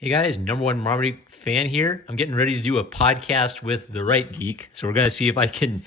Hey guys, number one Marvel fan here. I'm getting ready to do a podcast with the right geek. So we're going to see if I can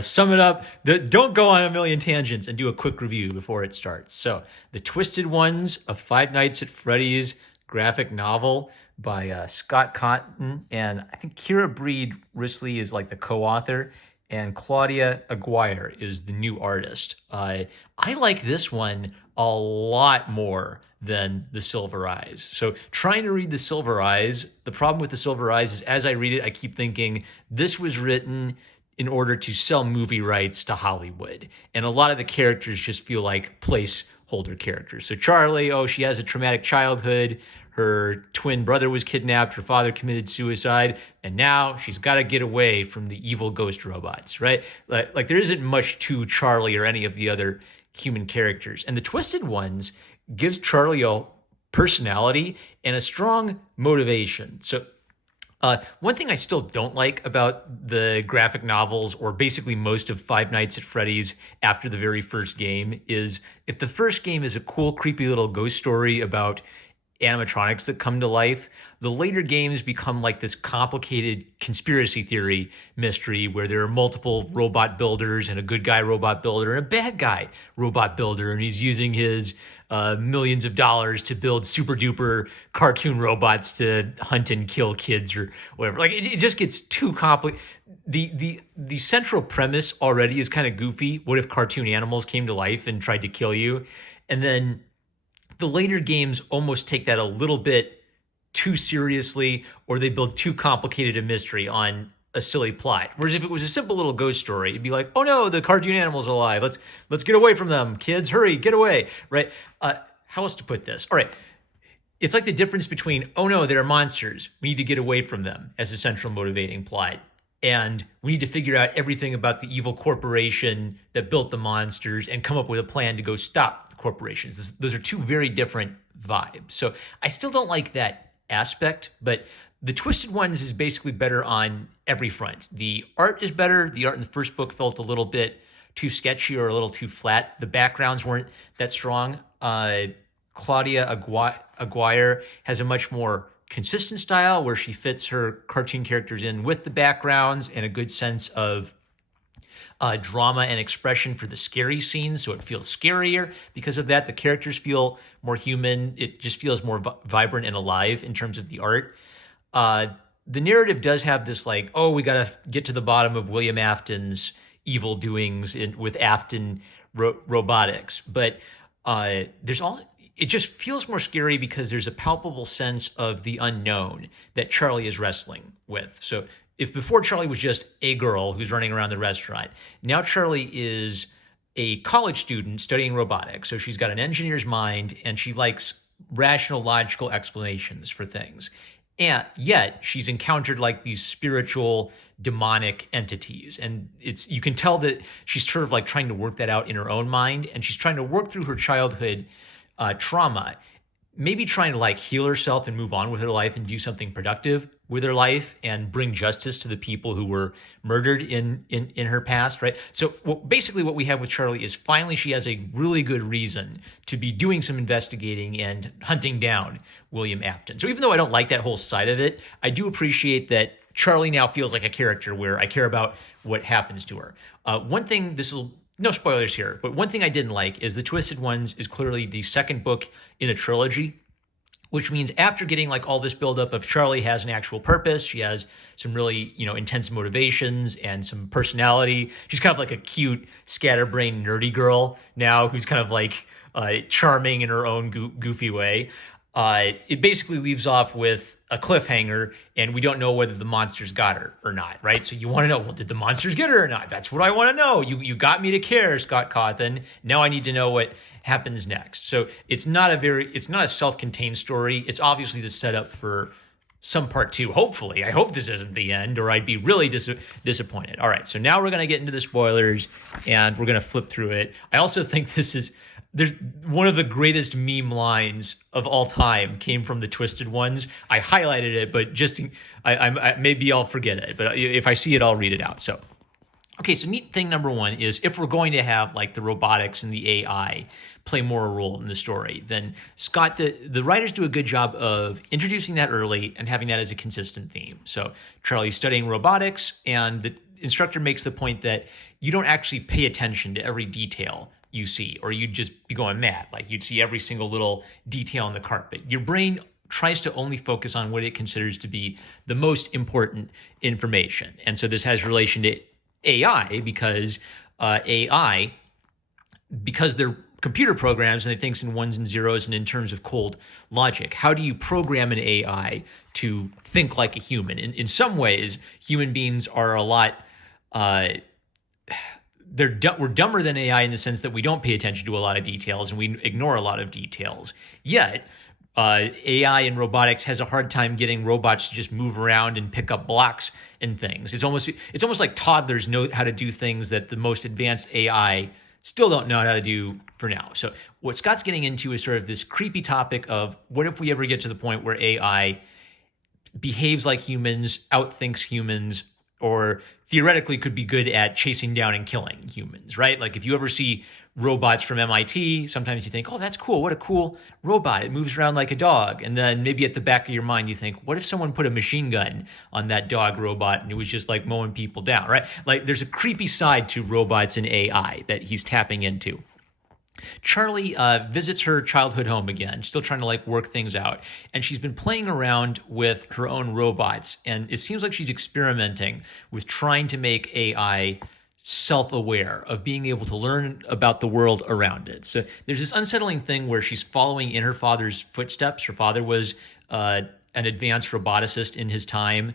sum it up. Don't go on a million tangents and do a quick review before it starts. So, The Twisted Ones, a Five Nights at Freddy's graphic novel by Scott Cotton. And I think Kira Breed Risley is like the co-author. And Claudia Aguirre is the new artist. I like this one a lot more than The Silver Eyes. So trying to read The Silver Eyes, the problem with The Silver Eyes is as I read it, I keep thinking this was written in order to sell movie rights to Hollywood. And a lot of the characters just feel like placeholder characters. So Charlie, she has a traumatic childhood. Her twin brother was kidnapped. Her father committed suicide. And now she's got to get away from the evil ghost robots, right? Like there isn't much to Charlie or any of the other human characters. And The Twisted Ones gives Charlie a personality and a strong motivation. So one thing I still don't like about the graphic novels, or basically most of Five Nights at Freddy's after the very first game, is if the first game is a cool, creepy little ghost story about animatronics that come to life, the later games become like this complicated conspiracy theory mystery where there are multiple robot builders and a good guy robot builder and a bad guy robot builder, and he's using his millions of dollars to build super duper cartoon robots to hunt and kill kids or whatever. Like it just gets too complicated. The central premise already is kind of goofy. What if cartoon animals came to life and tried to kill you? And then the later games almost take that a little bit too seriously, or they build too complicated a mystery on a silly plot. Whereas if it was a simple little ghost story, it'd be like, oh no, the cartoon animal's alive. Let's get away from them, kids. Hurry, get away, right? How else to put this? All right. It's like the difference between, oh no, they're monsters. We need to get away from them as a central motivating plot. And we need to figure out everything about the evil corporation that built the monsters and come up with a plan to go stop the corporations. Those are two very different vibes. So I still don't like that aspect, but The Twisted Ones is basically better on every front. The art is better. The art in the first book felt a little bit too sketchy or a little too flat. The backgrounds weren't that strong. Claudia Aguirre has a much more consistent style where she fits her cartoon characters in with the backgrounds and a good sense of drama and expression for the scary scenes, so it feels scarier. Because of that, the characters feel more human. It just feels more vibrant and alive in terms of the art. The narrative does have this like, oh, we got to get to the bottom of William Afton's evil doings with Afton robotics, but it just feels more scary because there's a palpable sense of the unknown that Charlie is wrestling with. So if before Charlie was just a girl who's running around the restaurant, now Charlie is a college student studying robotics. So she's got an engineer's mind and she likes rational, logical explanations for things. And yet she's encountered like these spiritual demonic entities. And you can tell that she's sort of like trying to work that out in her own mind. And she's trying to work through her childhood trauma, maybe trying to like heal herself and move on with her life and do something productive with her life and bring justice to the people who were murdered in her past, right? So basically what we have with Charlie is finally she has a really good reason to be doing some investigating and hunting down William Afton. So even though I don't like that whole side of it, I do appreciate that Charlie now feels like a character where I care about what happens to her. One thing, no spoilers here, but one thing I didn't like is The Twisted Ones is clearly the second book in a trilogy, which means after getting like all this buildup of Charlie has an actual purpose, she has some really, intense motivations and some personality. She's kind of like a cute, scatterbrained, nerdy girl now who's kind of like charming in her own goofy way. It basically leaves off with a cliffhanger, and we don't know whether the monsters got her or not, right? So you want to know, well, did the monsters get her or not? That's what I want to know. You got me to care, Scott Cawthon. Now I need to know what happens next. So it's not a self-contained story. It's obviously the setup for some part two. Hopefully, I hope this isn't the end, or I'd be really disappointed. All right, so now we're going to get into the spoilers, and we're going to flip through it. I also think there's one of the greatest meme lines of all time came from The Twisted Ones. I highlighted it, but maybe I'll forget it. But if I see it, I'll read it out. So Okay, so neat thing number one is if we're going to have like the robotics and the AI play more a role in the story, then Scott, the writers do a good job of introducing that early and having that as a consistent theme. So Charlie's studying robotics, and the instructor makes the point that you don't actually pay attention to every detail you see, or you'd just be going mad. Like you'd see every single little detail on the carpet. Your brain tries to only focus on what it considers to be the most important information. And so this has relation to AI because AI, because they're computer programs and it thinks in ones and zeros and in terms of cold logic. How do you program an AI to think like a human? In some ways, human beings are a lot, we're dumber than AI in the sense that we don't pay attention to a lot of details and we ignore a lot of details. Yet, AI and robotics has a hard time getting robots to just move around and pick up blocks and things. It's almost like toddlers know how to do things that the most advanced AI still don't know how to do for now. So what Scott's getting into is sort of this creepy topic of what if we ever get to the point where AI behaves like humans, outthinks humans, or theoretically could be good at chasing down and killing humans, right? Like if you ever see robots from MIT, sometimes you think, oh, that's cool. What a cool robot. It moves around like a dog. And then maybe at the back of your mind, you think, what if someone put a machine gun on that dog robot and it was just like mowing people down, right? Like there's a creepy side to robots and AI that he's tapping into. Charlie visits her childhood home again, still trying to like work things out. And she's been playing around with her own robots. And it seems like she's experimenting with trying to make AI self-aware of being able to learn about the world around it. So there's this unsettling thing where she's following in her father's footsteps. Her father was an advanced roboticist in his time.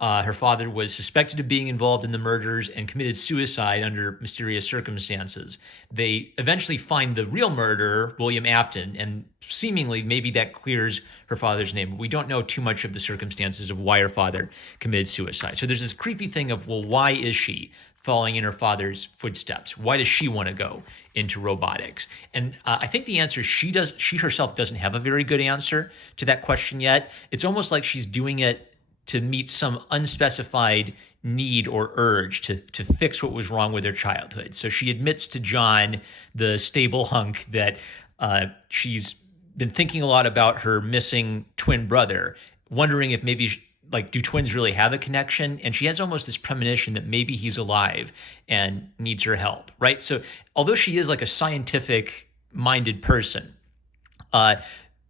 Her father was suspected of being involved in the murders and committed suicide under mysterious circumstances. They eventually find the real murderer, William Afton, and seemingly maybe that clears her father's name. We don't know too much of the circumstances of why her father committed suicide. So there's this creepy thing of, well, why is she following in her father's footsteps? Why does she want to go into robotics? And I think the answer she herself doesn't have a very good answer to that question yet. It's almost like she's doing it to meet some unspecified need or urge to fix what was wrong with her childhood. So she admits to John, the stable hunk, that she's been thinking a lot about her missing twin brother, wondering if maybe like, do twins really have a connection? And she has almost this premonition that maybe he's alive and needs her help, right? So although she is like a scientific-minded person,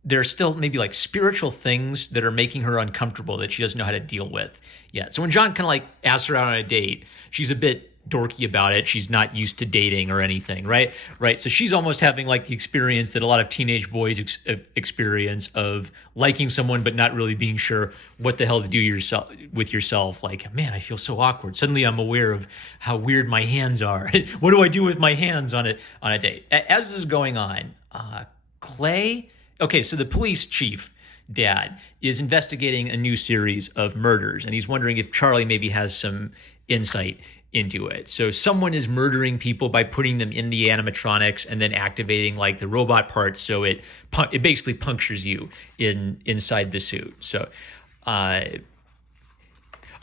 there are still maybe like spiritual things that are making her uncomfortable that she doesn't know how to deal with yet. So when John kind of like asks her out on a date, she's a bit dorky about it. She's not used to dating or anything, right? Right. So she's almost having like the experience that a lot of teenage boys experience of liking someone but not really being sure what the hell to do with yourself. Like, man, I feel so awkward. Suddenly I'm aware of how weird my hands are. What do I do with my hands on a date? As this is going on, Clay. Okay, so the police chief, Dad, is investigating a new series of murders, and he's wondering if Charlie maybe has some insight into it. So someone is murdering people by putting them in the animatronics and then activating like the robot parts, so it basically punctures you inside the suit. So, all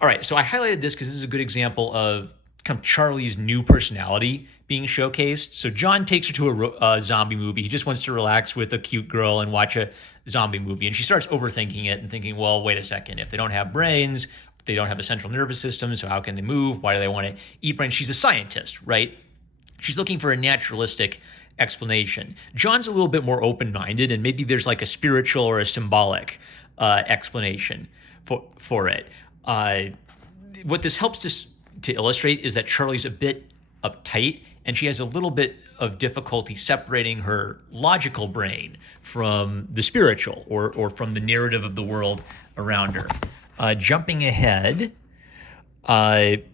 right. So I highlighted this because this is a good example of kind of Charlie's new personality being showcased. So John takes her to a zombie movie. He just wants to relax with a cute girl and watch a zombie movie. And she starts overthinking it and thinking, well, wait a second. If they don't have brains, they don't have a central nervous system, so how can they move? Why do they want to eat brains? She's a scientist, right? She's looking for a naturalistic explanation. John's a little bit more open-minded, and maybe there's like a spiritual or a symbolic explanation for it. What this helps to illustrate is that Charlie's a bit uptight, and she has a little bit of difficulty separating her logical brain from the spiritual or from the narrative of the world around her. Jumping ahead,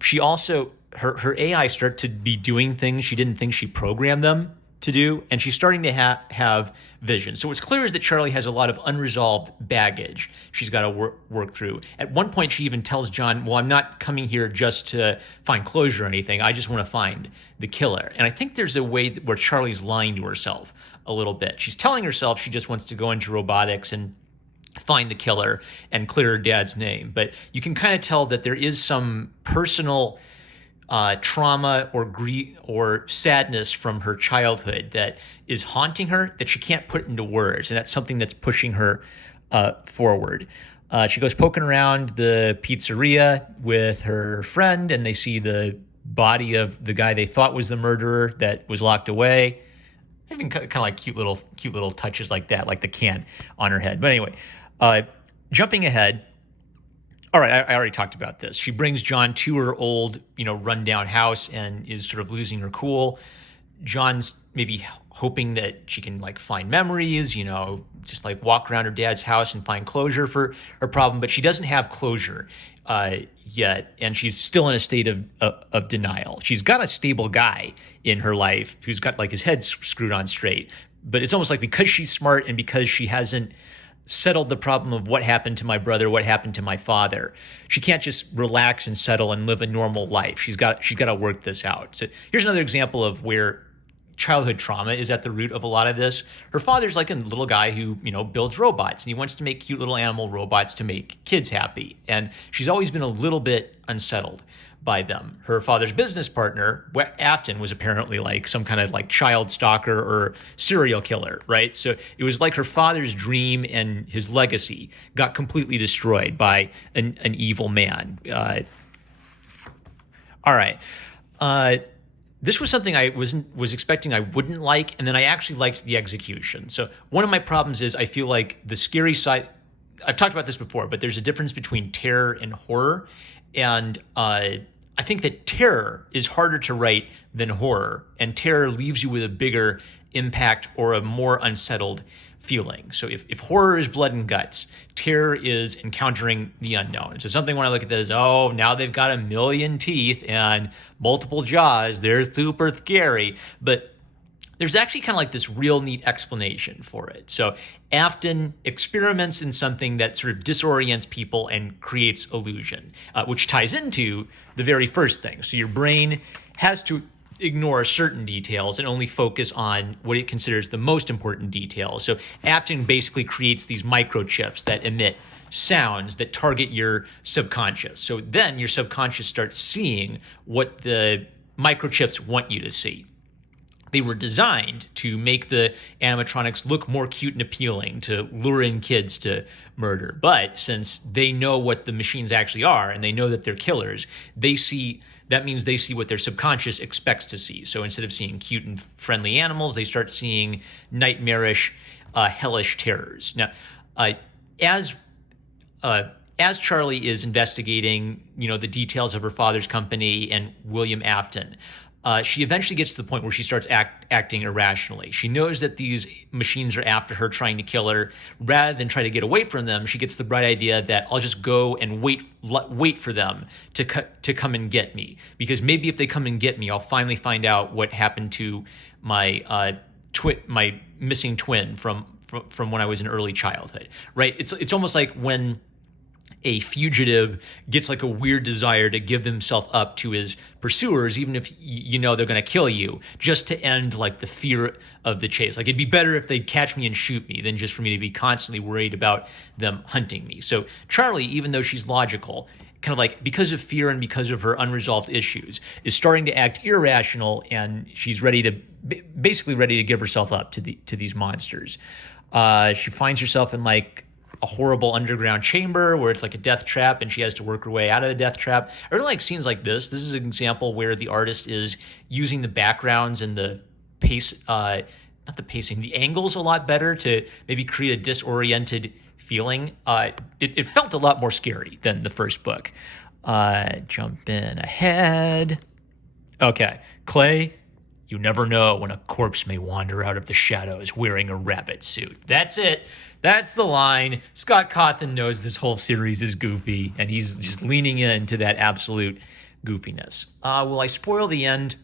she also, her AI start to be doing things she didn't think she programmed them to do, and she's starting to have vision. So what's clear is that Charlie has a lot of unresolved baggage she's got to work through. At one point, she even tells John, well, I'm not coming here just to find closure or anything. I just want to find the killer. And I think there's a way where Charlie's lying to herself a little bit. She's telling herself she just wants to go into robotics and find the killer and clear her dad's name. But you can kind of tell that there is some personal trauma or grief or sadness from her childhood that is haunting her that she can't put into words, and that's something that's pushing her forward. She goes poking around the pizzeria with her friend, and they see the body of the guy they thought was the murderer that was locked away. Even kind of like cute little touches like that, like the can on her head. But anyway, jumping ahead. All right, I already talked about this. She brings John to her old, rundown house and is sort of losing her cool. John's maybe hoping that she can like find memories, just like walk around her dad's house and find closure for her problem. But she doesn't have closure yet, and she's still in a state of denial. She's got a stable guy in her life who's got like his head screwed on straight. But it's almost like because she's smart and because she hasn't settled the problem of what happened to my brother, what happened to my father, she can't just relax and settle and live a normal life. She's got to work this out. So here's another example of where childhood trauma is at the root of a lot of this. Her father's like a little guy who, builds robots, and he wants to make cute little animal robots to make kids happy. And she's always been a little bit unsettled by them. Her father's business partner, Afton, was apparently like some kind of like child stalker or serial killer, right? So it was like her father's dream and his legacy got completely destroyed by an evil man. All right. This was something I was expecting I wouldn't like, and then I actually liked the execution. So one of my problems is I feel like the scary side, I've talked about this before, but there's a difference between terror and horror. And I think that terror is harder to write than horror, and terror leaves you with a bigger impact or a more unsettled feeling. So if horror is blood and guts, terror is encountering the unknown. So something when I look at this, now they've got 1,000,000 teeth and multiple jaws, they're super scary. But there's actually kind of like this real neat explanation for it. So Afton experiments in something that sort of disorients people and creates illusion, which ties into the very first thing. So your brain has to ignore certain details and only focus on what it considers the most important details. So Afton basically creates these microchips that emit sounds that target your subconscious. So then your subconscious starts seeing what the microchips want you to see. They were designed to make the animatronics look more cute and appealing, to lure in kids to murder. But since they know what the machines actually are and they know that they're killers, that means they see what their subconscious expects to see. So instead of seeing cute and friendly animals, they start seeing nightmarish, hellish terrors. Now, as Charlie is investigating, the details of her father's company and William Afton, she eventually gets to the point where she starts acting irrationally. She knows that these machines are after her, trying to kill her. Rather than try to get away from them, she gets the bright idea that I'll just go and wait for them to come and get me. Because maybe if they come and get me, I'll finally find out what happened to my my missing twin from when I was in early childhood. Right? It's almost like when a fugitive gets like a weird desire to give himself up to his pursuers, even if they're going to kill you, just to end like the fear of the chase. Like it'd be better if they'd catch me and shoot me than just for me to be constantly worried about them hunting me. So Charlie, even though she's logical, kind of like because of fear and because of her unresolved issues, is starting to act irrational, and she's basically ready to give herself up to these monsters. She finds herself in like a horrible underground chamber where it's like a death trap, and she has to work her way out of the death trap. I really like scenes like this. This is an example where the artist is using the backgrounds and the the angles a lot better to maybe create a disoriented feeling. It felt a lot more scary than the first book. Jump in ahead. Okay, Clay, you never know when a corpse may wander out of the shadows wearing a rabbit suit. That's it. That's the line. Scott Cawthon knows this whole series is goofy, and he's just leaning into that absolute goofiness. Will I spoil the end?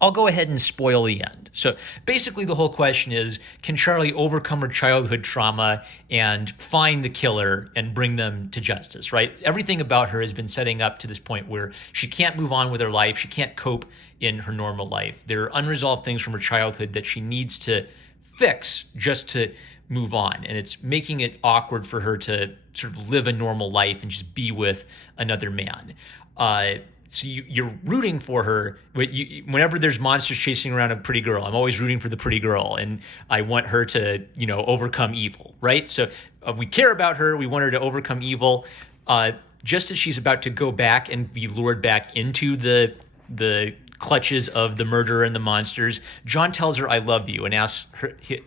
I'll go ahead and spoil the end. So basically the whole question is, can Charlie overcome her childhood trauma and find the killer and bring them to justice, right? Everything about her has been setting up to this point where she can't move on with her life. She can't cope in her normal life. There are unresolved things from her childhood that she needs to fix just to move on. And it's making it awkward for her to sort of live a normal life and just be with another man. So you're rooting for her. Whenever there's monsters chasing around a pretty girl, I'm always rooting for the pretty girl, and I want her to, overcome evil, right? So we care about her. We want her to overcome evil. Just as she's about to go back and be lured back into the clutches of the murderer and the monsters, John tells her, "I love you," and asks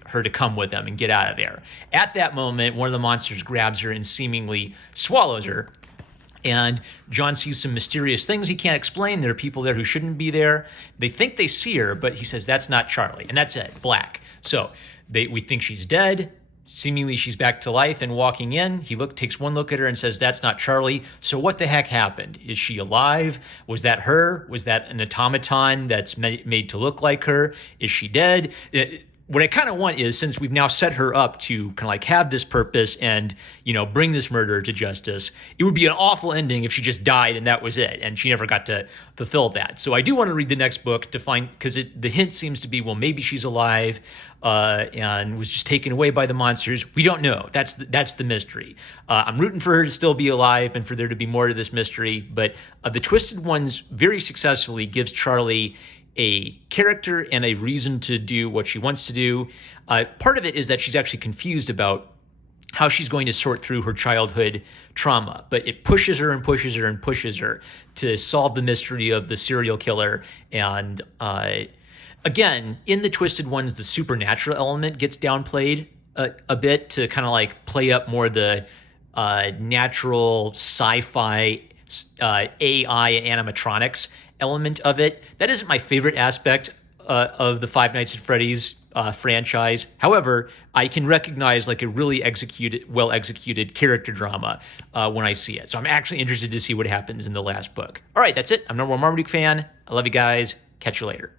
her to come with them and get out of there. At that moment, one of the monsters grabs her and seemingly swallows her. And John sees some mysterious things he can't explain. There are people there who shouldn't be there. They think they see her, but he says, "That's not Charlie." And that's it, black. So we think she's dead. Seemingly she's back to life and walking in. He takes one look at her and says, "That's not Charlie." So what the heck happened? Is she alive? Was that her? Was that an automaton that's made to look like her? Is she dead? What I kind of want is, since we've now set her up to kind of like have this purpose and, bring this murderer to justice, it would be an awful ending if she just died and that was it, and she never got to fulfill that. So I do want to read the next book to find, because the hint seems to be, well, maybe she's alive and was just taken away by the monsters. We don't know. That's the mystery. I'm rooting for her to still be alive and for there to be more to this mystery, but the Twisted Ones very successfully gives Charlie a character and a reason to do what she wants to do. Part of it is that she's actually confused about how she's going to sort through her childhood trauma, but it pushes her and pushes her and pushes her to solve the mystery of the serial killer. And again, in the Twisted Ones, the supernatural element gets downplayed a bit to kind of like play up more the natural sci-fi AI and animatronics element of it. That isn't my favorite aspect of the Five Nights at Freddy's franchise. However, I can recognize like a really well executed character drama when I see it. So I'm actually interested to see what happens in the last book. All right, that's it. I'm number one Marmaduke fan. I love you guys. Catch you later.